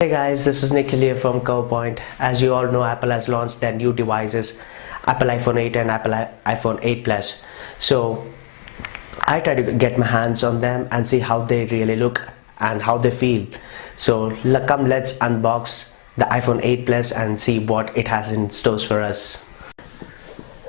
Hey guys, this is Nikhil here from CoverPoint. As you all know, Apple has launched their new devices, Apple iPhone 8 and Apple iPhone 8 Plus. So I try to get my hands on them and see how they really look and how they feel. So come, let's unbox the iPhone 8 Plus and see what it has in stores for us.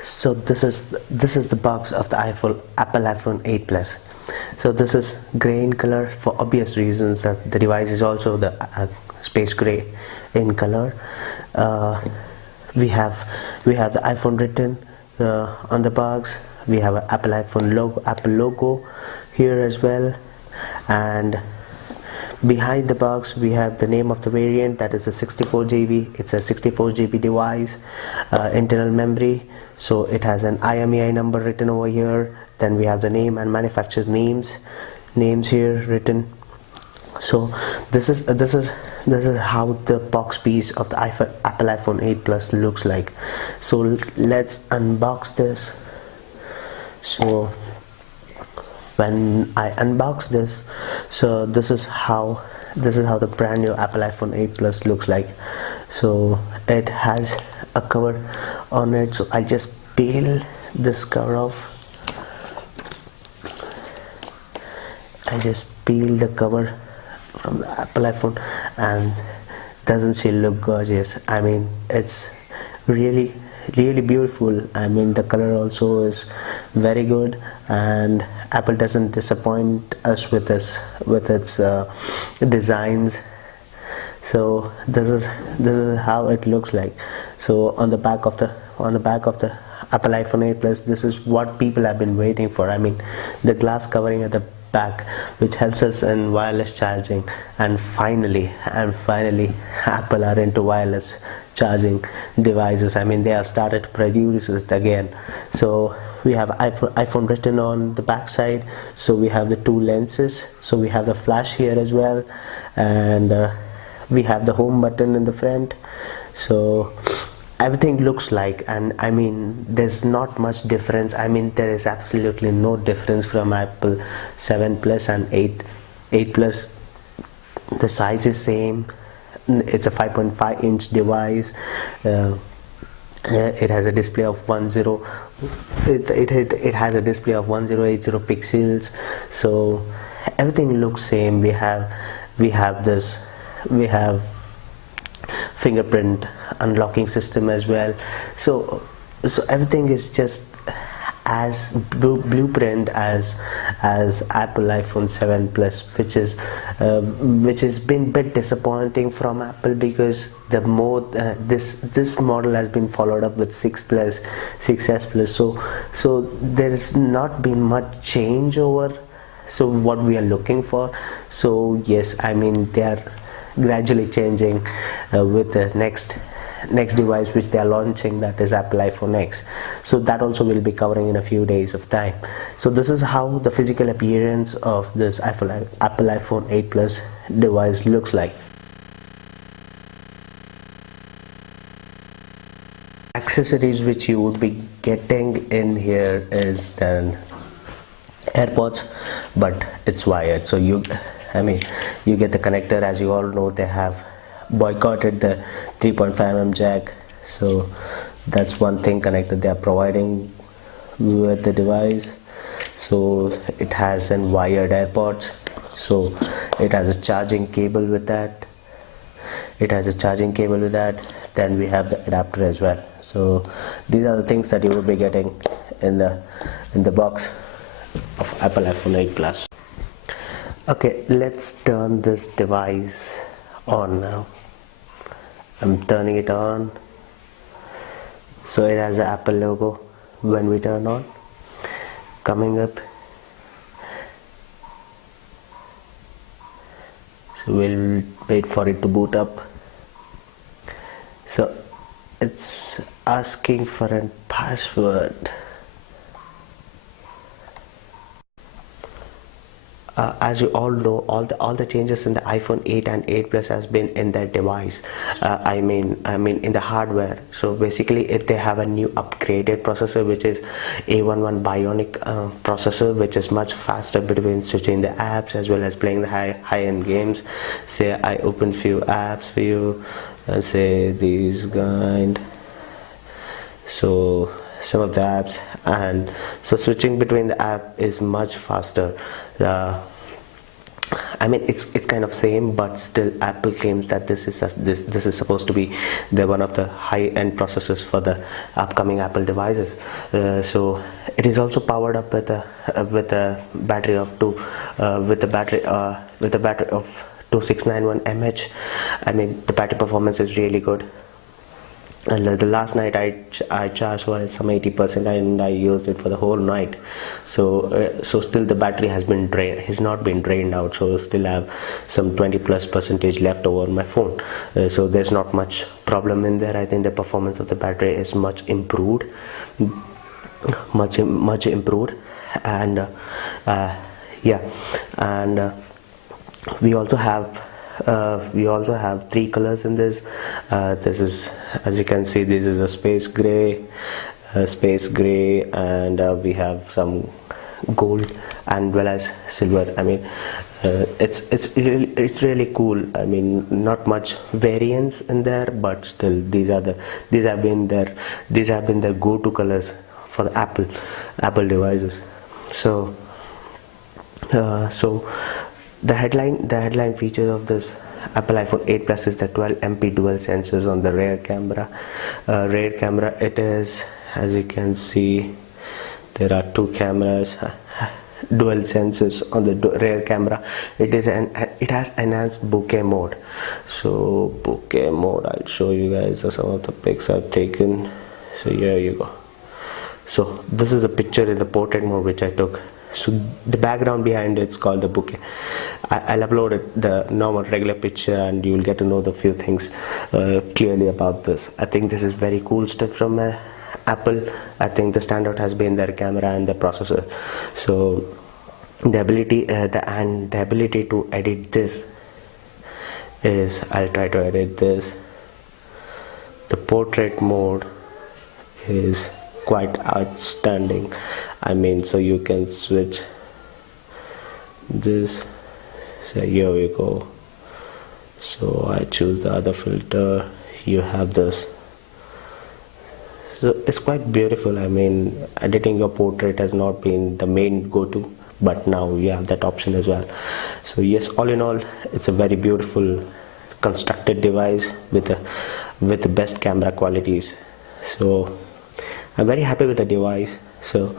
So this is the box of the Apple iPhone 8 Plus. So this is grey in color for obvious reasons that the device is also the space gray in color. We have the iPhone written on the box. We have an Apple logo here as well, and behind the box we have the name of the variant, that is a 64 GB. It's a 64 GB device, internal memory, so it has an IMEI number written over here. Then we have the name and manufacturer names here written. So this is how the box piece of the Apple iPhone 8 Plus looks like. So let's unbox this. So when I unbox this, so this is how the brand new Apple iPhone 8 Plus looks like. So it has a cover on it, so I just peel this cover off. I just peel the cover from the Apple iPhone, and doesn't she look gorgeous? I mean, it's really beautiful. I mean, the color also is very good, and Apple doesn't disappoint us with its designs. So this is how it looks like. So on the back of the Apple iPhone 8 Plus, this is what people have been waiting for. I mean, the glass covering at the back, which helps us in wireless charging, and finally Apple are into wireless charging devices. I mean, they have started to produce it again. So we have iPhone written on the back side. So we have the two lenses, so we have the flash here as well, and we have the home button in the front. So everything looks like, and I mean, there's not much difference. I mean, there is absolutely no difference from Apple 7 Plus and 8 Plus. The size is same. It's a 5.5 inch device. It has a display of 1080 pixels. So everything looks same. We have fingerprint unlocking system as well. So everything is just as blueprint as Apple iPhone 7 Plus, which has been a bit disappointing from Apple, because this model has been followed up with 6 Plus, 6s Plus. So there has not been much change over what we are looking for. So yes, I mean, they are gradually changing with the next device which they are launching, that is Apple iPhone X. So that also will be covering in a few days of time. So this is how the physical appearance of this Apple iPhone 8 Plus device looks like. Accessories which you would be getting in here is then AirPods, but it's wired. So you get the connector. As you all know, they have boycotted the 3.5mm jack, so that's one thing connector they are providing with the device. So it has an wired AirPods, so it has a charging cable with that. Then we have the adapter as well. So these are the things that you will be getting in the box of Apple iPhone 8 Plus. Okay, let's turn this device on now. I'm turning it on. So it has the Apple logo when we turn on, coming up. So we'll wait for it to boot up. So it's asking for a password. as you all know, all the changes in the iPhone 8 and 8 Plus has been in their device. I mean in the hardware. So basically, they have a new upgraded processor, which is A11 bionic processor, which is much faster between switching the apps as well as playing the high-end games. Say I open few apps for you, and say these kind. So some of the apps, and so switching between the app is much faster. I mean it's kind of same, but still Apple claims that this is supposed to be one of the high-end processors for the upcoming Apple devices. So it is also powered up with a battery of with a battery of 2691 mAh. I mean the battery performance is really good. The last night I charged for some 80% and I used it for the whole night. So still the battery has not been drained out. So still have some 20+% left over on my phone. So there's not much problem in there. I think the performance of the battery is much improved, much improved, and yeah, and we also have 3 colors in this. This is, as you can see, this is a space gray, and we have some gold and well as silver. I mean it's really cool. I mean not much variance in there, but still these have been their go-to colors for the Apple devices. So the headline feature of this Apple iPhone 8 Plus is the 12 MP dual sensors on the rear camera. It is, as you can see, there are 2 cameras, dual sensors on the rear camera. It has enhanced bokeh mode. So bokeh mode, I'll show you guys some of the pics I've taken. So here you go. So this is a picture in the portrait mode which I took. So the background behind it's called the bokeh. I'll upload it, the normal regular picture, and you'll get to know the few things clearly about this. I think this is very cool stuff from Apple. I think the standout has been their camera and the processor. So the ability to edit this is, I'll try to edit this. The portrait mode is quite outstanding. I mean, so you can switch this. So here we go. So I choose the other filter. You have this. So it's quite beautiful. I mean, editing your portrait has not been the main go-to, but now you have that option as well. So yes, all in all, it's a very beautiful constructed device with the best camera qualities. So I'm very happy with the device. So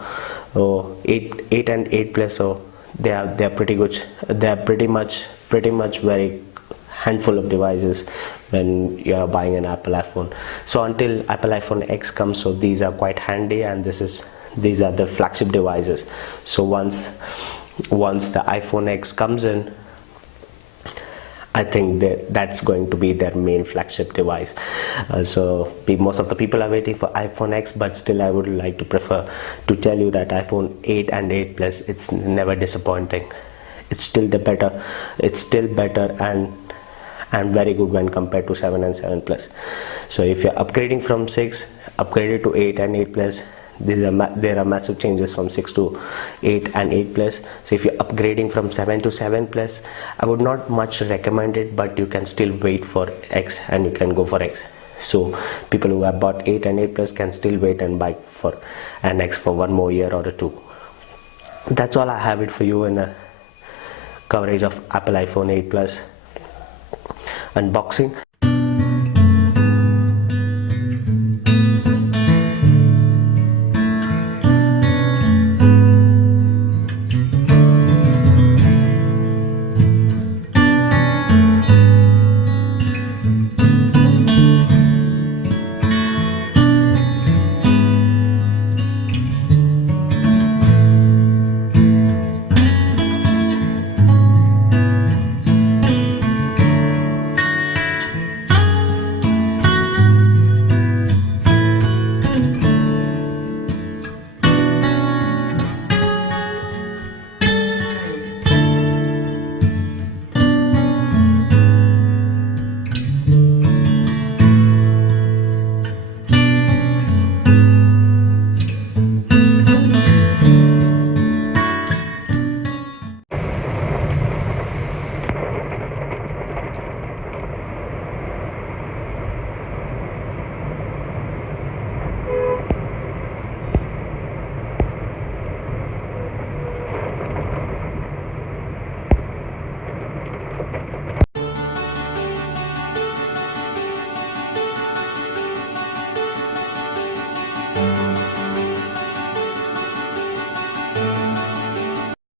8 and 8 Plus, so they are pretty good. They are pretty much very handful of devices when you are buying an Apple iPhone. So until Apple iPhone X comes, so these are quite handy, and these are the flagship devices. So once the iPhone X comes in, I think that's going to be their main flagship device. So most of the people are waiting for iPhone X, but still I would like to prefer to tell you that iPhone 8 and 8 Plus, it's never disappointing. It's still better and very good when compared to 7 and 7 Plus. So if you're upgrading from 6, upgraded to 8 and 8 Plus, there are massive changes from 6 to 8 and 8 Plus. So if you're upgrading from 7 to 7 Plus, I would not much recommend it, but you can still wait for X and you can go for X. So people who have bought 8 and 8 Plus can still wait and buy for an X for 1 more year or 2. That's all I have it for you in a coverage of Apple iPhone 8 Plus unboxing.